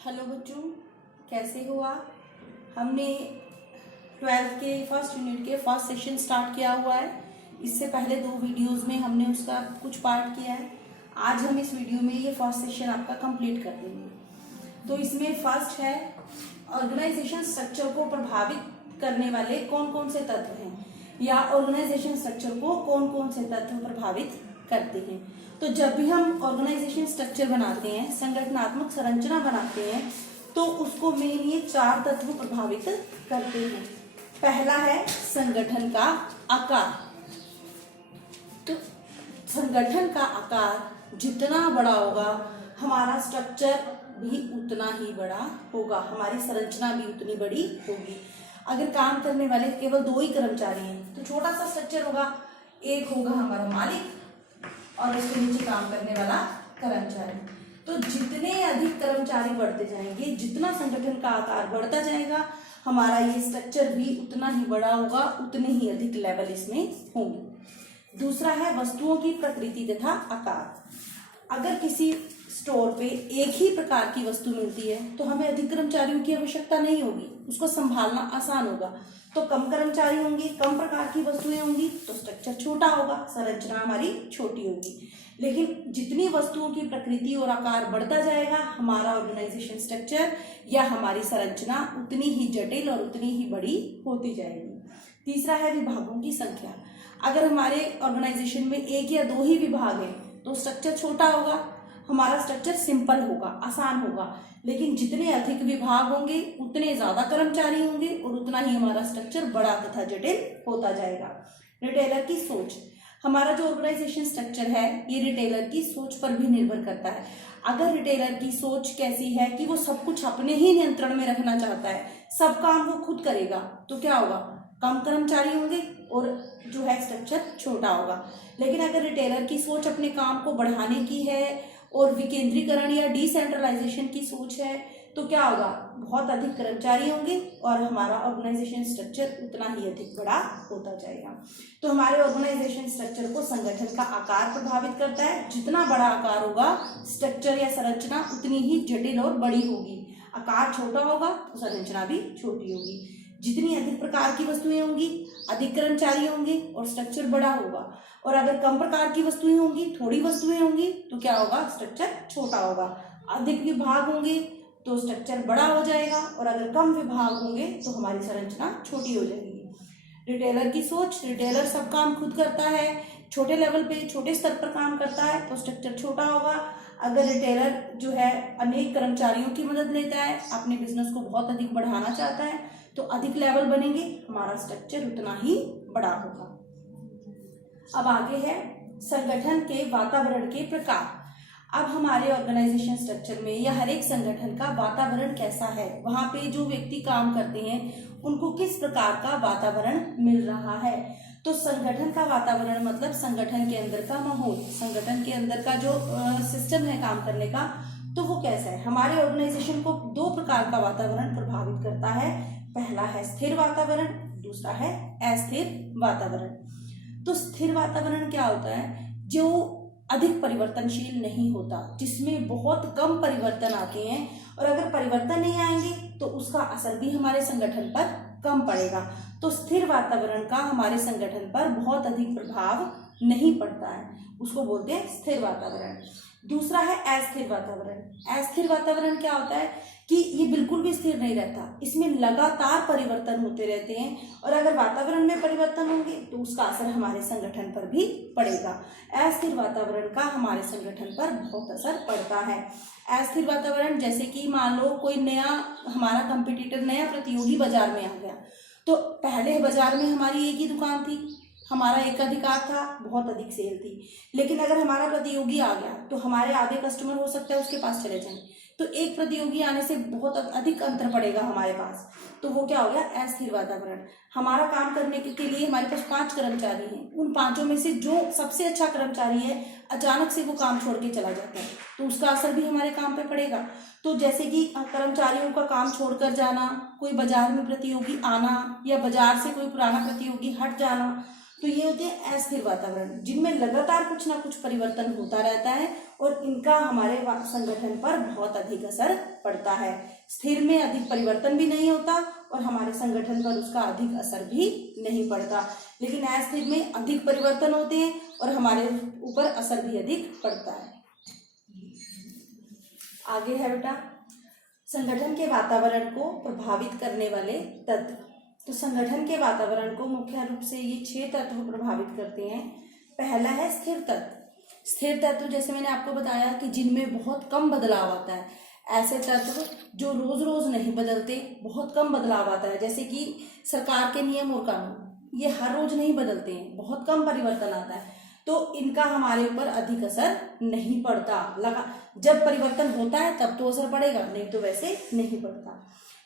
Hello बच्चों, कैसे हो आप। हमने 12th के फर्स्ट यूनिट के फर्स्ट सेशन स्टार्ट किया हुआ है। इससे पहले 2 वीडियोस में हमने उसका कुछ पार्ट किया है। आज हम इस वीडियो में ये फर्स्ट सेशन आपका कंप्लीट कर देंगे। तो इसमें फर्स्ट है ऑर्गेनाइजेशन स्ट्रक्चर को प्रभावित करने वाले कौन कौन से तत्व हैं, या ऑर्गेनाइजेशन स्ट्रक्चर को कौन कौन से तत्व प्रभावित करते हैं। तो जब भी हम ऑर्गेनाइजेशन स्ट्रक्चर बनाते हैं, संगठनात्मक संरचना बनाते हैं, तो उसको मेन ये 4 तत्व प्रभावित करते हैं। पहला है संगठन का आकार। तो संगठन का आकार जितना बड़ा होगा, हमारा स्ट्रक्चर भी उतना ही बड़ा होगा, हमारी संरचना भी उतनी बड़ी होगी। अगर काम करने वाले केवल 2 ही कर्मचारी हैं तो छोटा सा स्ट्रक्चर होगा। एक होगा हमारा मालिक और उसके नीचे काम करने वाला कर्मचारी। तो जितने अधिक कर्मचारी बढ़ते जाएंगे, जितना संगठन का आकार बढ़ता जाएगा, हमारा ये स्ट्रक्चर भी उतना ही बड़ा होगा, उतने ही अधिक लेवल इसमें होंगे। दूसरा है वस्तुओं की प्रकृति तथा आकार। अगर किसी स्टोर पे एक ही प्रकार की वस्तु मिलती है तो हमें अधिक कर्मचारियों की आवश्यकता नहीं होगी, उसको संभालना आसान होगा। तो कम कर्मचारी होंगे, कम प्रकार की वस्तुएं होंगी तो स्ट्रक्चर छोटा होगा, संरचना हमारी छोटी होगी। लेकिन जितनी वस्तुओं की प्रकृति और आकार बढ़ता जाएगा, हमारा ऑर्गेनाइजेशन स्ट्रक्चर या हमारी संरचना उतनी ही जटिल और उतनी ही बड़ी होती जाएगी। तीसरा है विभागों की संख्या। अगर हमारे ऑर्गेनाइजेशन में 1 या 2 ही विभाग है तो स्ट्रक्चर छोटा होगा, हमारा स्ट्रक्चर सिंपल होगा, आसान होगा। लेकिन जितने अधिक विभाग होंगे उतने ज्यादा कर्मचारी होंगे और उतना ही हमारा स्ट्रक्चर बड़ा तथा जटिल होता जाएगा। रिटेलर की सोच। हमारा जो ऑर्गेनाइजेशन स्ट्रक्चर है ये रिटेलर की सोच पर भी निर्भर करता है। अगर रिटेलर की सोच कैसी है कि वो सब कुछ अपने ही नियंत्रण में रखना चाहता है, सब काम वो खुद करेगा, तो क्या होगा, कम कर्मचारी होंगे और जो है स्ट्रक्चर छोटा होगा। लेकिन अगर रिटेलर की सोच अपने काम को बढ़ाने की है और विकेंद्रीकरण या डिसेंट्रलाइजेशन की सोच है, तो क्या होगा, बहुत अधिक कर्मचारी होंगे और हमारा ऑर्गेनाइजेशन स्ट्रक्चर उतना ही अधिक बड़ा होता जाएगा। तो हमारे ऑर्गेनाइजेशन स्ट्रक्चर को संगठन का आकार प्रभावित करता है। जितना बड़ा आकार होगा, स्ट्रक्चर या संरचना उतनी ही जटिल और बड़ी होगी। आकार छोटा होगा तो संरचना भी छोटी होगी। जितनी अधिक प्रकार की वस्तुएं होंगी, अधिक कर्मचारी होंगे और स्ट्रक्चर बड़ा होगा। और अगर कम प्रकार की वस्तुएं होंगी, थोड़ी वस्तुएं होंगी, तो क्या होगा, स्ट्रक्चर छोटा होगा। अधिक विभाग होंगे तो स्ट्रक्चर बड़ा हो जाएगा और अगर कम विभाग होंगे तो हमारी संरचना छोटी हो जाएगी। रिटेलर की सोच। रिटेलर सब काम खुद करता है, छोटे लेवल पे, छोटे स्तर पर काम करता है तो स्ट्रक्चर छोटा होगा। अगर रिटेलर जो है अनेक कर्मचारियों की मदद लेता है, अपने बिजनेस को बहुत अधिक बढ़ाना चाहता है, तो अधिक लेवल बनेंगे, हमारा स्ट्रक्चर उतना ही बड़ा होगा। अब आगे है संगठन के वातावरण के प्रकार। अब हमारे ऑर्गेनाइजेशन स्ट्रक्चर में या हर एक संगठन का वातावरण कैसा है, वहां पे जो व्यक्ति काम करते हैं उनको किस प्रकार का वातावरण मिल रहा है। तो संगठन का वातावरण मतलब संगठन के अंदर का माहौल, संगठन के अंदर का जो सिस्टम है काम करने का, तो वो कैसा है। हमारे ऑर्गेनाइजेशन को 2 प्रकार का वातावरण प्रभावित करता है। पहला है स्थिर वातावरण, दूसरा है अस्थिर वातावरण। तो स्थिर वातावरण क्या होता है, जो अधिक परिवर्तनशील नहीं होता, जिसमें बहुत कम परिवर्तन आते हैं, और अगर परिवर्तन नहीं आएंगे तो उसका असर भी हमारे संगठन पर कम पड़ेगा। तो स्थिर वातावरण का हमारे संगठन पर बहुत अधिक प्रभाव नहीं पड़ता है, उसको बोलते हैं स्थिर वातावरण। दूसरा है अस्थिर वातावरण। अस्थिर वातावरण क्या होता है कि ये बिल्कुल भी स्थिर नहीं रहता, इसमें लगातार परिवर्तन होते रहते हैं, और अगर वातावरण में परिवर्तन होंगे तो उसका असर हमारे संगठन पर भी पड़ेगा। अस्थिर वातावरण का हमारे संगठन पर बहुत असर पड़ता है। अस्थिर वातावरण जैसे कि मान लो कोई नया हमारा कंपटीटर, नया प्रतियोगी बाजार में आ गया, तो पहले बाजार में हमारी एक ही दुकान थी, हमारा एक अधिकार था, बहुत अधिक सेल थी। लेकिन अगर हमारा प्रतियोगी आ गया तो हमारे आधे कस्टमर हो सकता है उसके पास चले जाएं, तो एक प्रतियोगी आने से बहुत अधिक अंतर पड़ेगा हमारे पास, तो वो क्या हो गया, अस्थिर वातावरण। हमारा काम करने के लिए हमारे पास 5 कर्मचारी हैं, उन 5 में से जो सबसे अच्छा कर्मचारी है अचानक से वो काम छोड़ के चला जाता है, तो उसका असर भी हमारे काम पे पड़ेगा। तो जैसे कि कर्मचारियों का काम छोड़कर जाना, कोई बाजार में प्रतियोगी आना, या बाजार से कोई पुराना प्रतियोगी हट जाना, तो ये होते हैं अस्थिर वातावरण, जिनमें लगातार कुछ ना कुछ परिवर्तन होता रहता है और इनका हमारे संगठन पर बहुत अधिक असर पड़ता है। स्थिर में अधिक परिवर्तन भी नहीं होता और हमारे संगठन पर उसका अधिक असर भी नहीं पड़ता, लेकिन अस्थिर में अधिक परिवर्तन होते हैं और हमारे ऊपर असर भी अधिक पड़ता है। आगे है बेटा, संगठन के वातावरण को प्रभावित करने वाले तत्व। तो संगठन के वातावरण को मुख्य रूप से ये 6 तत्व प्रभावित करते हैं। पहला है स्थिर तत्व। स्थिर तत्व जैसे मैंने आपको बताया कि जिनमें बहुत कम बदलाव आता है, ऐसे तत्व जो रोज रोज नहीं बदलते, बहुत कम बदलाव आता है, जैसे कि सरकार के नियम और कानून, ये हर रोज नहीं बदलते हैं, बहुत कम परिवर्तन आता है, तो इनका हमारे ऊपर अधिक असर नहीं पड़ता। जब परिवर्तन होता है तब तो असर पड़ेगा, नहीं तो वैसे नहीं पड़ता।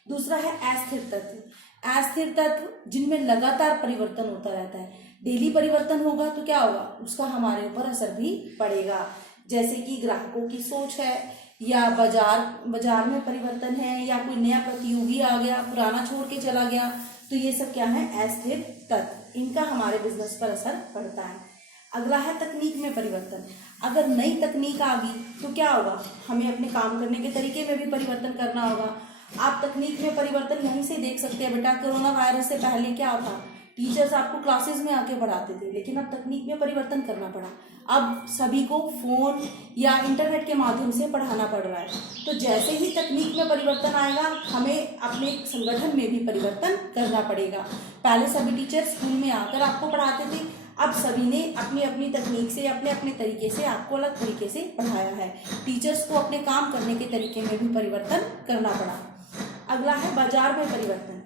दूसरा है अस्थिर तत्व। अस्थिर तत्व जिनमें लगातार परिवर्तन होता रहता है, डेली परिवर्तन होगा तो क्या होगा, उसका हमारे ऊपर असर भी पड़ेगा। जैसे कि ग्राहकों की सोच है, या बाजार में परिवर्तन है, या कोई नया प्रतियोगी आ गया, पुराना छोड़ के चला गया, तो ये सब क्या है, अस्थिर तत्व, इनका हमारे बिजनेस पर असर पड़ता है। अगला है तकनीक में परिवर्तन। अगर नई तकनीक आ गई तो क्या होगा, हमें अपने काम करने के तरीके में भी परिवर्तन करना होगा। आप तकनीक में परिवर्तन यहीं से देख सकते हैं बेटा। कोरोना वायरस से पहले क्या था, टीचर्स आपको क्लासेस में आके पढ़ाते थे, लेकिन अब तकनीक में परिवर्तन करना पड़ा। अब सभी को फोन या इंटरनेट के माध्यम से पढ़ाना पड़ रहा है। तो जैसे ही तकनीक में परिवर्तन आएगा, हमें अपने संगठन में भी परिवर्तन करना पड़ेगा। पहले सभी टीचर स्कूल में आकर आपको पढ़ाते थे, अब सभी ने अपनी अपनी तकनीक से, अपने अपने तरीके से आपको अलग तरीके से पढ़ाया है। टीचर्स को अपने काम करने के तरीके में भी परिवर्तन करना पड़ा। अगला है बाजार में परिवर्तन।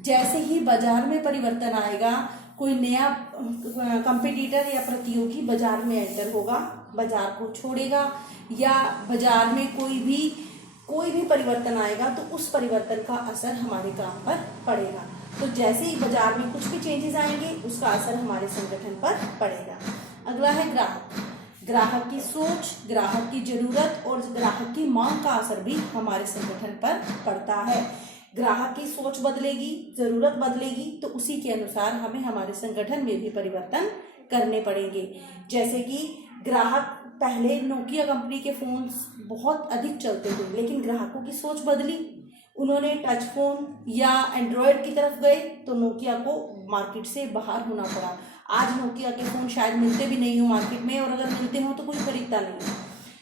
जैसे ही बाजार में परिवर्तन आएगा, कोई नया कंपटीटर या प्रतियोगी बाजार में एंटर होगा, बाजार को छोड़ेगा, या बाजार में कोई भी परिवर्तन आएगा, तो उस परिवर्तन का असर हमारे काम पर पड़ेगा। तो जैसे ही बाजार में कुछ भी चेंजेस आएंगे, उसका असर हमारे संगठन पर पड़ेगा। अगला है ग्राहक। ग्राहक की सोच, ग्राहक की जरूरत और ग्राहक की मांग का असर भी हमारे संगठन पर पड़ता है। ग्राहक की सोच बदलेगी, जरूरत बदलेगी, तो उसी के अनुसार हमें हमारे संगठन में भी परिवर्तन करने पड़ेंगे। जैसे कि ग्राहक, पहले नोकिया कंपनी के फोन्स बहुत अधिक चलते थे, लेकिन ग्राहकों की सोच बदली, उन्होंने टच फोन या एंड्रॉयड की तरफ गए, तो नोकिया को मार्केट से बाहर होना पड़ा। आज नोकिया के फ़ोन शायद मिलते भी नहीं हो मार्केट में, और अगर मिलते हो तो कोई खरीदता नहीं।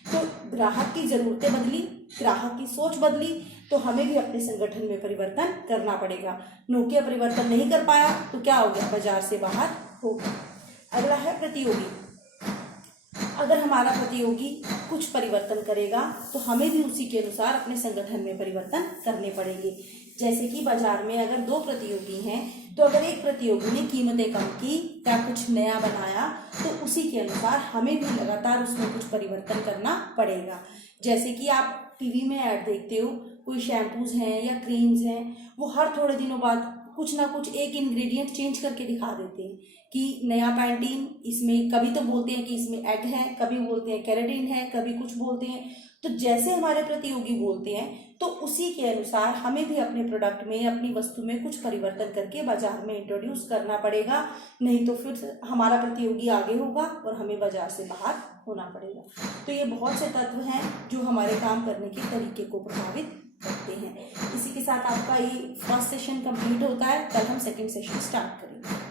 तो ग्राहक की ज़रूरतें बदली, ग्राहक की सोच बदली, तो हमें भी अपने संगठन में परिवर्तन करना पड़ेगा। नोकिया परिवर्तन नहीं कर पाया तो क्या हो गया, बाजार से बाहर हो गया। अगला है प्रतियोगी। अगर हमारा प्रतियोगी कुछ परिवर्तन करेगा, तो हमें भी उसी के अनुसार अपने संगठन में परिवर्तन करने पड़ेंगे। जैसे कि बाजार में अगर 2 प्रतियोगी हैं, तो अगर एक प्रतियोगी ने कीमतें कम की या कुछ नया बनाया, तो उसी के अनुसार हमें भी लगातार उसमें कुछ परिवर्तन करना पड़ेगा। जैसे कि आप टीवी में ऐड देखते हो, कोई शैम्पूज हैं या क्रीम्स हैं, वो हर थोड़े दिनों बाद कुछ ना कुछ एक इंग्रेडिएंट चेंज करके दिखा देते हैं कि नया पैंटीन, इसमें कभी तो बोलते हैं कि इसमें एग है, कभी बोलते हैं केराटिन है, कभी कुछ बोलते हैं। तो जैसे हमारे प्रतियोगी बोलते हैं, तो उसी के अनुसार हमें भी अपने प्रोडक्ट में, अपनी वस्तु में कुछ परिवर्तन करके बाजार में इंट्रोड्यूस करना पड़ेगा, नहीं तो फिर हमारा प्रतियोगी आगे होगा और हमें बाजार से बाहर होना पड़ेगा। तो ये बहुत से तत्व हैं जो हमारे काम करने के तरीके को प्रभावित करते हैं। इसी के साथ आपका ये फर्स्ट सेशन कंप्लीट होता है। कल हम सेकंड सेशन स्टार्ट करेंगे।